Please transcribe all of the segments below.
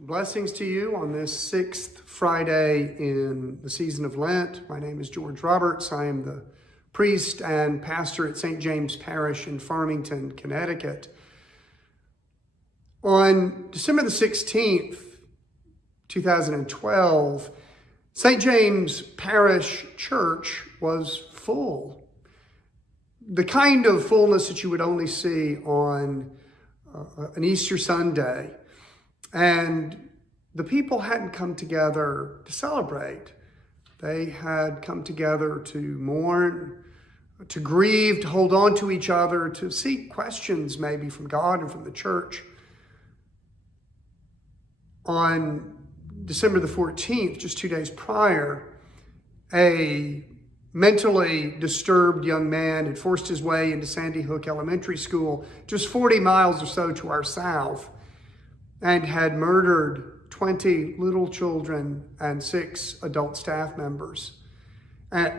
Blessings to you on this sixth Friday in the season of Lent. My name is George Roberts. I am the priest and pastor at St. James Parish in Farmington, Connecticut. On December the 16th, 2012, St. James Parish Church was full. The kind of fullness that you would only see on an Easter Sunday. And the people hadn't come together to celebrate. They had come together to mourn, to grieve, to hold on to each other, to seek questions maybe from God and from the church. On December the 14th, just 2 days prior, a mentally disturbed young man had forced his way into Sandy Hook Elementary School, just 40 miles or so to our south, and had murdered 20 little children and 6 adult staff members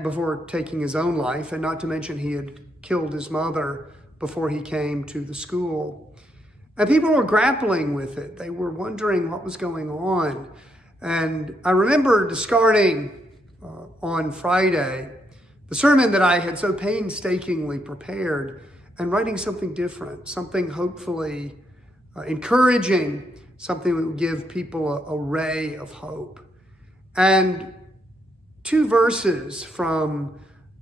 before taking his own life. And not to mention he had killed his mother before he came to the school. And people were grappling with it. They were wondering what was going on. And I remember discarding on Friday the sermon that I had so painstakingly prepared and writing something different, something hopefully encouraging, something that would give people a ray of hope. And 2 verses from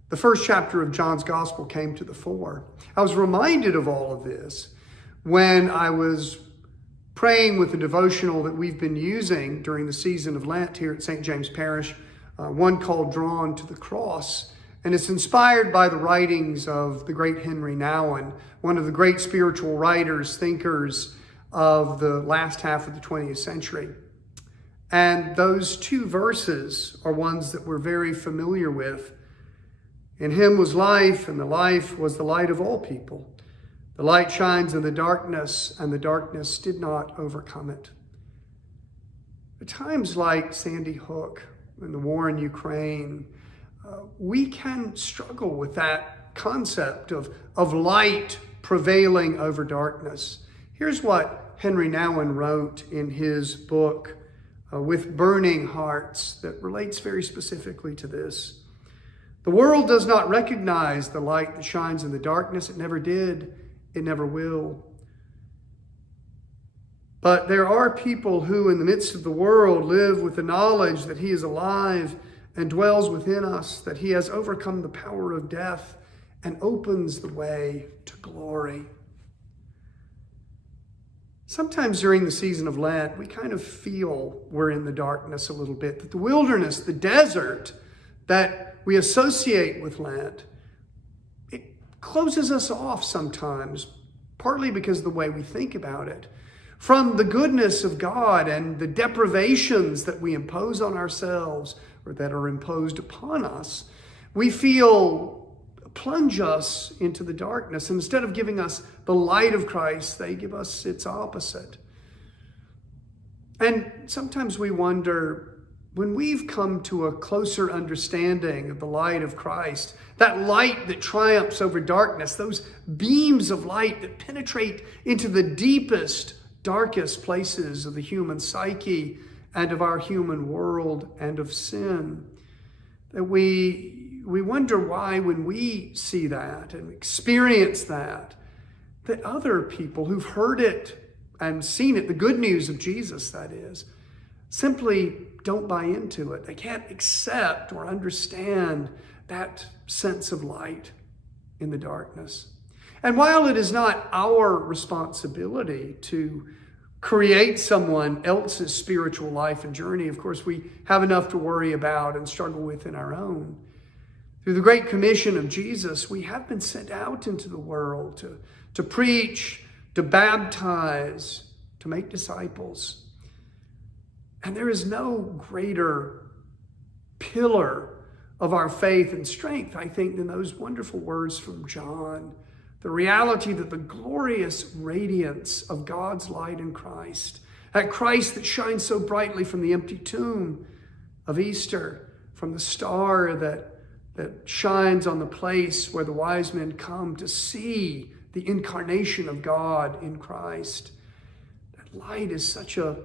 the first chapter of John's Gospel came to the fore. I was reminded of all of this when I was praying with the devotional that we've been using during the season of Lent here at St. James Parish, one called Drawn to the Cross. And it's inspired by the writings of the great Henry Nouwen, one of the great spiritual writers, thinkers of the last half of the 20th century. And those 2 verses are ones that we're very familiar with. In him was life, and the life was the light of all people. The light shines in the darkness, and the darkness did not overcome it. At times like Sandy Hook and the war in Ukraine, we can struggle with that concept of light prevailing over darkness. Here's what Henry Nouwen wrote in his book, With Burning Hearts, that relates very specifically to this. The world does not recognize the light that shines in the darkness. It never did. It never will. But there are people who, in the midst of the world, live with the knowledge that he is alive and dwells within us, that he has overcome the power of death and opens the way to glory. Sometimes during the season of Lent, we kind of feel we're in the darkness a little bit, that the wilderness, the desert that we associate with Lent, it closes us off sometimes, partly because of the way we think about it, from the goodness of God and the deprivations that we impose on ourselves or that are imposed upon us. We feel plunge us into the darkness. Instead of giving us the light of Christ, they give us its opposite. And sometimes we wonder, when we've come to a closer understanding of the light of Christ, that light that triumphs over darkness, those beams of light that penetrate into the deepest, darkest places of the human psyche and of our human world and of sin, that we wonder why, when we see that and experience that other people who've heard it and seen it, the good news of Jesus, that is, simply don't buy into it. They can't accept or understand that sense of light in the darkness. And while it is not our responsibility to create someone else's spiritual life and journey, of course, we have enough to worry about and struggle with in our own. Through the Great Commission of Jesus, we have been sent out into the world to preach, to baptize, to make disciples. And there is no greater pillar of our faith and strength, I think, than those wonderful words from John. The reality that the glorious radiance of God's light in Christ, that Christ that shines so brightly from the empty tomb of Easter, from the star that shines on the place where the wise men come to see the incarnation of God in Christ. That light is such a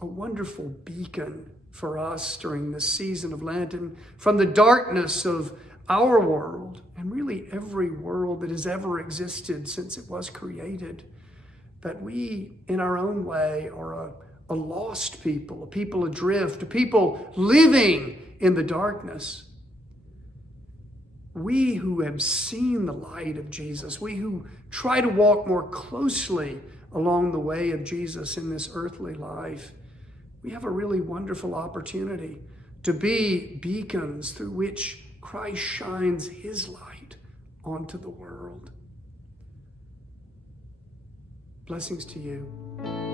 a wonderful beacon for us during this season of Lent, and from the darkness of our world, and really every world that has ever existed since it was created, that we, in our own way, are a lost people, a people adrift, a people living in the darkness. We who have seen the light of Jesus, we who try to walk more closely along the way of Jesus in this earthly life, we have a really wonderful opportunity to be beacons through which Christ shines his light onto the world. Blessings to you.